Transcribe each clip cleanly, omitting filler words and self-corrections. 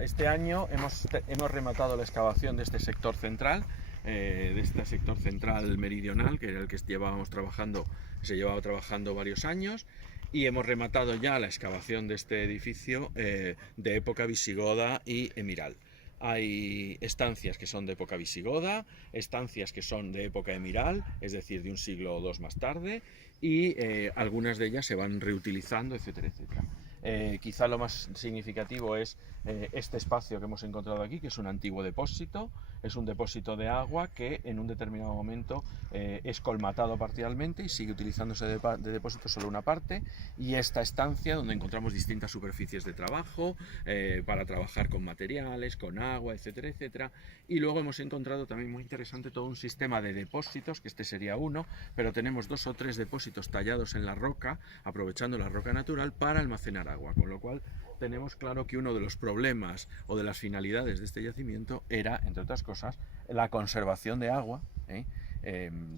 Este año hemos rematado la excavación de este sector central, meridional, que era el que se llevaba trabajando varios años, y hemos rematado ya la excavación de este edificio de época visigoda y emiral. Hay estancias que son de época visigoda, estancias que son de época emiral, es decir, de un siglo o dos más tarde, y algunas de ellas se van reutilizando, etcétera, etcétera. Quizá lo más significativo es este espacio que hemos encontrado aquí, que es un antiguo depósito, es un depósito de agua que en un determinado momento es colmatado parcialmente y sigue utilizándose de depósito solo una parte, y esta estancia donde encontramos distintas superficies de trabajo para trabajar con materiales, con agua, etcétera, etcétera. Y luego hemos encontrado también muy interesante todo un sistema de depósitos, que este sería uno, pero tenemos 2 o 3 depósitos tallados en la roca, aprovechando la roca natural para almacenar agua, con lo cual tenemos claro que uno de los problemas o de las finalidades de este yacimiento era, entre otras cosas, la conservación de agua,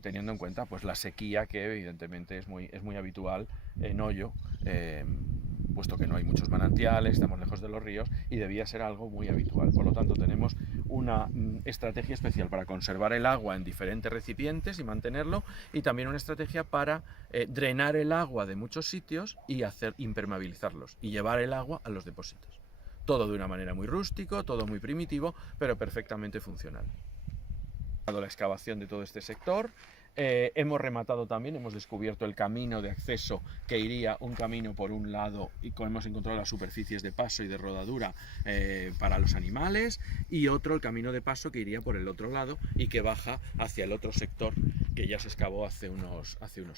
teniendo en cuenta pues la sequía que evidentemente es muy habitual en Hoyo, puesto que no hay muchos manantiales, estamos lejos de los ríos y debía ser algo muy habitual. Por lo tanto, tenemos una estrategia especial para conservar el agua en diferentes recipientes y mantenerlo, y también una estrategia para drenar el agua de muchos sitios y hacer impermeabilizarlos y llevar el agua a los depósitos. Todo de una manera muy rústico, todo muy primitivo, pero perfectamente funcional. La excavación de todo este sector. Hemos rematado también, hemos descubierto el camino de acceso, que iría un camino por un lado y hemos encontrado las superficies de paso y de rodadura para los animales, y otro, el camino de paso, que iría por el otro lado y que baja hacia el otro sector que ya se excavó hace unos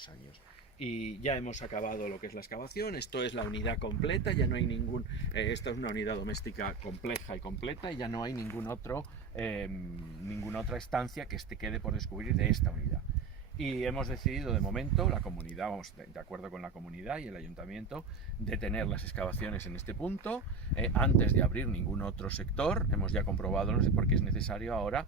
años. Y ya hemos acabado lo que es la excavación. Esto es la unidad completa, ya no hay esta es una unidad doméstica compleja y completa, y ya no hay ninguna otra estancia que quede por descubrir de esta unidad. Y hemos decidido de momento, la comunidad, vamos de acuerdo con la comunidad y el ayuntamiento, detener las excavaciones en este punto antes de abrir ningún otro sector. Hemos ya comprobado porque es necesario ahora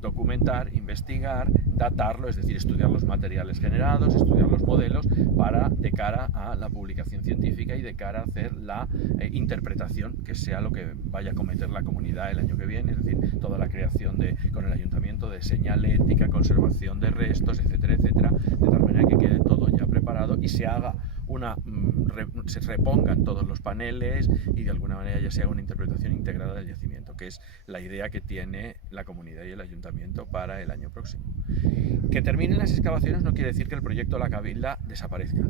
documentar, investigar, datarlo, es decir, estudiar los materiales generados, estudiar los modelos de cara a la publicación científica y de cara a hacer la interpretación que sea lo que vaya a cometer la comunidad el año que viene, es decir, toda la creación con el ayuntamiento de señalética, conservación de restos, etcétera, etcétera, de tal manera que quede todo ya preparado y se haga se repongan todos los paneles y de alguna manera ya se haga una interpretación integrada del yacimiento, que es la idea que tiene la comunidad y el ayuntamiento para el año próximo. Que terminen las excavaciones no quiere decir que el proyecto La Cabilda desaparezca.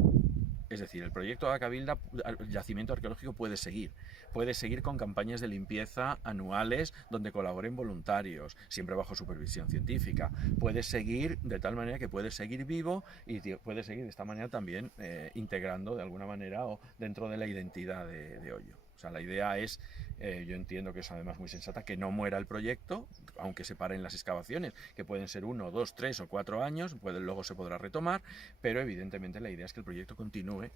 Es decir, el proyecto de la Cabilda, el yacimiento arqueológico, puede seguir con campañas de limpieza anuales donde colaboren voluntarios, siempre bajo supervisión científica. Puede seguir de tal manera que puede seguir vivo y puede seguir de esta manera también integrando de alguna manera o dentro de la identidad de Hoyo. O sea, la idea es, yo entiendo que es además muy sensata, que no muera el proyecto, aunque se paren las excavaciones, que pueden ser 1, 2, 3 o 4 años, luego se podrá retomar, pero evidentemente la idea es que el proyecto continúe,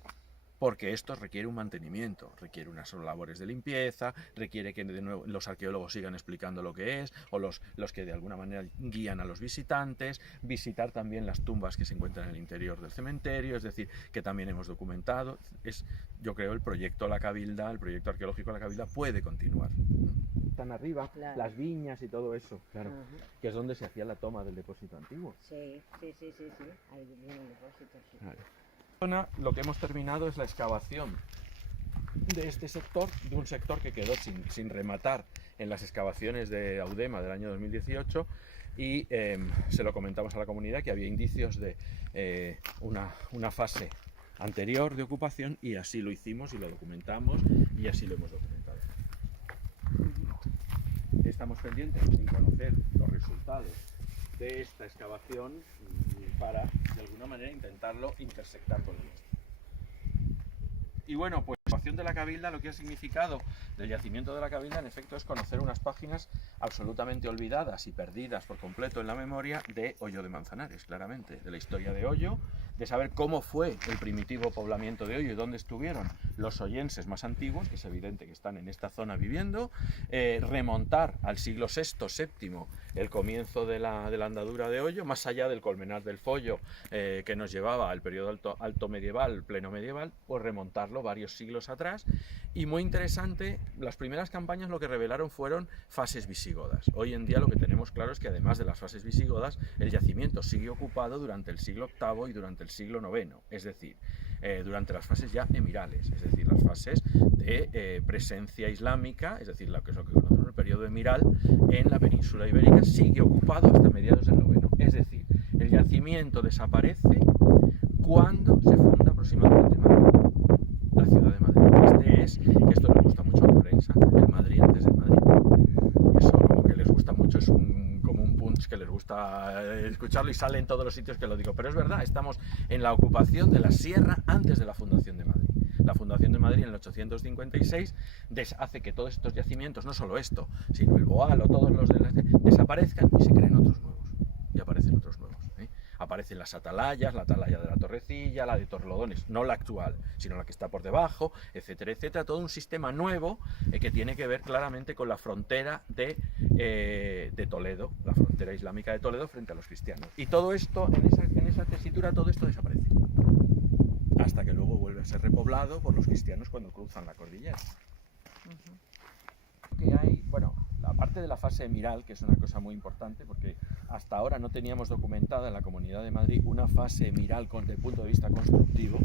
porque esto requiere un mantenimiento, requiere unas labores de limpieza, requiere que de nuevo los arqueólogos sigan explicando lo que es, o los que de alguna manera guían a los visitantes, visitar también las tumbas que se encuentran en el interior del cementerio, es decir, que también hemos documentado. Yo creo el proyecto La Cabilda, el proyecto arqueológico La Cabilda puede continuar. Están arriba, claro, las viñas y todo eso, claro, que es donde se hacía la toma del depósito antiguo. Sí, ahí viene el depósito, sí. Claro. Lo que hemos terminado es la excavación de este sector, de un sector que quedó sin rematar en las excavaciones de Audema del año 2018, y se lo comentamos a la comunidad que había indicios de una fase anterior de ocupación, y así lo hicimos y lo documentamos y así lo hemos documentado. Estamos pendientes de conocer los resultados de esta excavación para de alguna manera intentarlo intersectar con el nuestro. Y bueno, pues la excavación de la Cabilda, lo que ha significado del yacimiento de la Cabilda, en efecto, es conocer unas páginas absolutamente olvidadas y perdidas por completo en la memoria de Hoyo de Manzanares, claramente, de la historia de Hoyo, de saber cómo fue el primitivo poblamiento de Hoyo y dónde estuvieron los hoyenses más antiguos, que es evidente que están en esta zona viviendo, remontar al siglo VI, VII, el comienzo de la andadura de Hoyo, más allá del Colmenar del Follo que nos llevaba al periodo alto medieval, pleno medieval, pues remontarlo varios siglos atrás, y muy interesante, las primeras campañas lo que revelaron fueron fases visigodas. Hoy en día lo que tenemos claro es que además de las fases visigodas, el yacimiento sigue ocupado durante el siglo VIII y durante el siglo IX, es decir, durante las fases ya emirales, es decir, las fases de presencia islámica, es decir, lo que conocemos el periodo emiral en la península ibérica, sigue ocupado hasta mediados del IX. Es decir, el yacimiento desaparece cuando se funda aproximadamente Madrid, la ciudad de Madrid. Esto le gusta mucho a la prensa, el Madrid antes de Madrid. Eso como que les gusta mucho, es como un punch que les gusta escucharlo y sale en todos los sitios que lo digo. Pero es verdad, estamos en la ocupación de la sierra antes de la fundación de Madrid. La fundación de Madrid en el 856 hace que todos estos yacimientos, no solo esto, sino el Boal o todos los desaparezcan y se creen otros nuevos. Y aparecen otros nuevos. Aparecen las atalayas, la atalaya de la Torrecilla, la de Torrelodones, no la actual, sino la que está por debajo, etcétera, etcétera. Todo un sistema nuevo que tiene que ver claramente con la frontera de Toledo, la frontera islámica de Toledo frente a los cristianos. Y todo esto, en esa tesitura, todo esto desaparece. Hasta que luego vuelve a ser repoblado por los cristianos cuando cruzan la cordillera. Que hay, bueno, aparte de la fase emiral, que es una cosa muy importante, porque hasta ahora no teníamos documentada en la Comunidad de Madrid una fase emiral desde el punto de vista constructivo,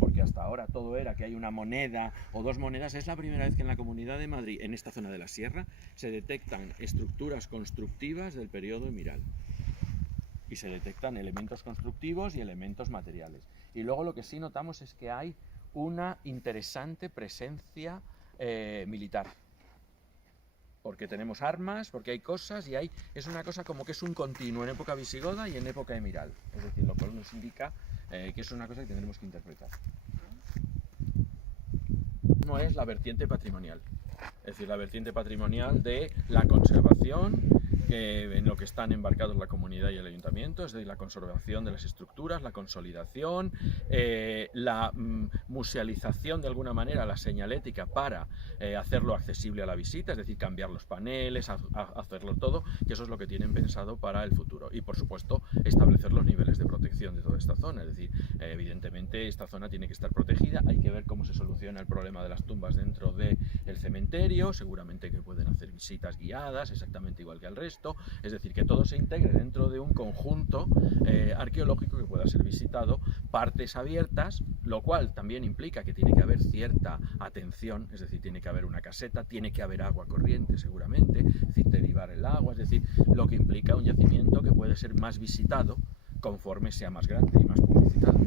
porque hasta ahora todo era que hay una moneda o dos monedas. Es la primera vez que en la Comunidad de Madrid, en esta zona de la sierra, se detectan estructuras constructivas del periodo emiral. Y se detectan elementos constructivos y elementos materiales. Y luego lo que sí notamos es que hay una interesante presencia militar. Porque tenemos armas, porque hay cosas y es una cosa como que es un continuo en época visigoda y en época emiral. Es decir, lo cual nos indica que es una cosa que tendremos que interpretar. No es la vertiente patrimonial, es decir, la vertiente patrimonial de la conservación, en lo que están embarcados la comunidad y el ayuntamiento, es decir, la conservación de las estructuras, la consolidación, la musealización de alguna manera, la señalética para hacerlo accesible a la visita, es decir, cambiar los paneles, hacerlo todo, que eso es lo que tienen pensado para el futuro. Y por supuesto, establecer los niveles de protección de toda esta zona, es decir, evidentemente esta zona tiene que estar protegida, hay que ver cómo se soluciona el problema de las tumbas dentro del cementerio, seguramente que pueden hacer visitas guiadas, exactamente igual que al resto. Es decir, que todo se integre dentro de un conjunto arqueológico que pueda ser visitado, partes abiertas, lo cual también implica que tiene que haber cierta atención, es decir, tiene que haber una caseta, tiene que haber agua corriente seguramente, es decir, derivar el agua, es decir, lo que implica un yacimiento que puede ser más visitado conforme sea más grande y más publicitado.